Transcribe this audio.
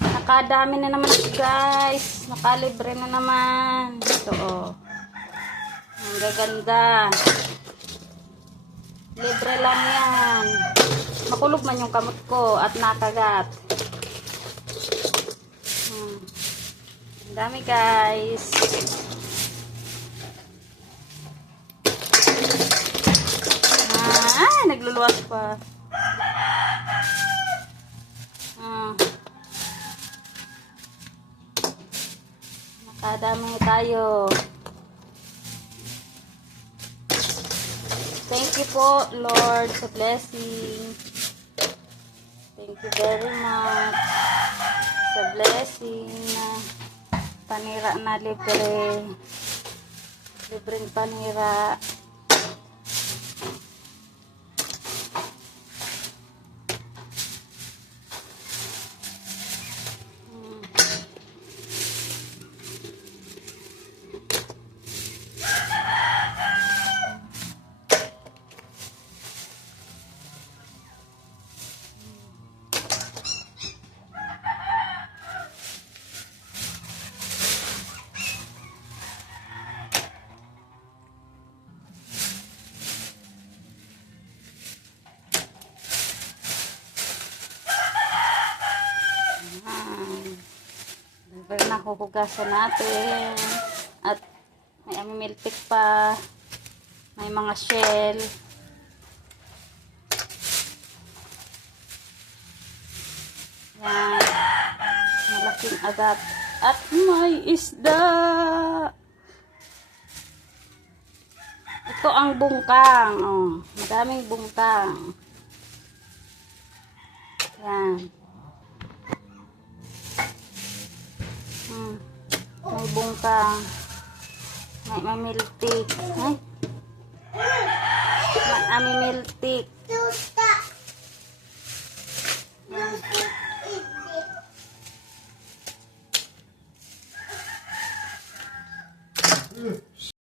Nakadami na naman guys. Nakalibre na naman. Ito oh. Ang gaganda. Libre lang yan. Makulog man yung kamot ko at nakagat. Ang dami guys. Nagluluwas pa. Nakadami tayo. Thank you po, Lord, sa blessing. Thank you very much sa blessing na panira na libre. Libreng panira. Pero nahuhugasan natin. At may amimiltik pa. May mga shell. Yan. Malaking agat. At may isda. Ito ang bungkang. Oh, madaming bungkang. Yan. May bungkang. May mamiltik. Ay. May amimiltik.